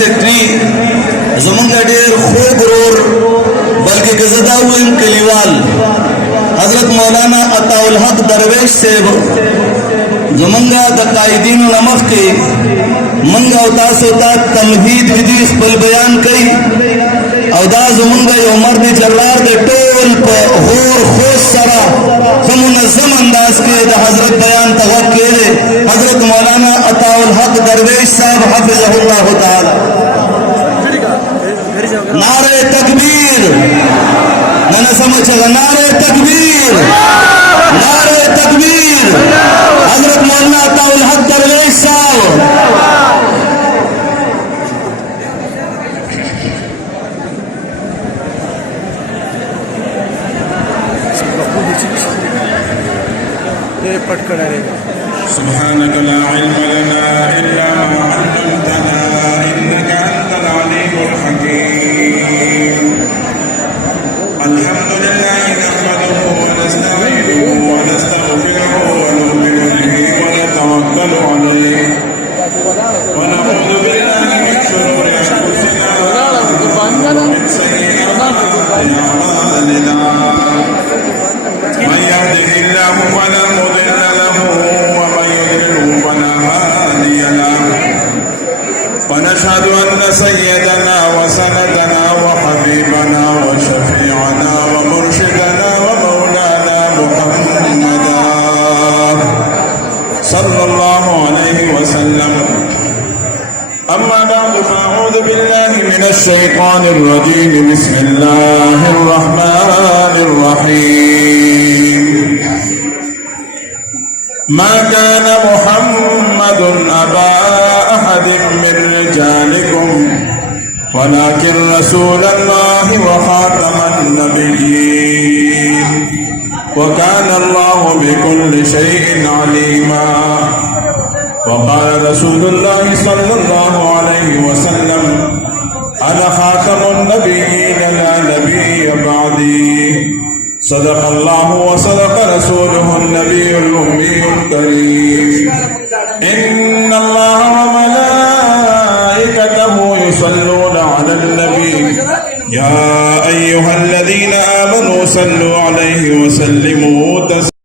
सेक्रेटरी जमंगा डेर खूब रोर बल्कि गजदाउन कलीवाल हजरत मौलाना अताउल हक दरवेश सेब जमंगा द कायदीन नमक के मंगा उतास होता तमहीद विधि बल बयान कई अवदा जमंगा यो मर्द जल्लार दे टोल पर होर खोस सरा मुनज़्ज़म अंदाज के द हजरत बयान तवक्क के हजरत मौलाना अताउल हक दरवेश साहब हफिज़हुल्लाह तआला नारे तकबीर नना समझ नारे तकबीर हजरत मौलाना अताउल हक दरवेश साहब سبحانك لا علم لنا إلا ما علمتنا إنك أنت العليم الحكيم الحمد لله نحمده ونستعينه ونستغفره ونؤمن به ونتوكل عليه ونعوذ بالله من شرور أنفسنا ومن سيئات أعمالنا من يهده الله فلا مضل له ومن يضلل فلا هادي له ونشهد أن سيدنا وسندنا وحبيبنا وشفيعنا ومرشدنا ومولانا محمدا صلى الله عليه وسلم أما بعد فأعوذ بالله من الشيطان الرجيم بسم الله الرحمن الرحيم ما كان محمد أبا أحد من رجالكم ولكن رسول الله وخاتم النبيين وكان الله بكل شيء عليما وقال رسول الله صلى الله عليه وسلم أنا خاتم النبيين لا نبي بعدي صدق الله وصدق رسوله النبي الأمي الكريم إن الله وملائكته يصلون على النبي يا أيها الذين آمنوا صلوا عليه وسلموا تسليما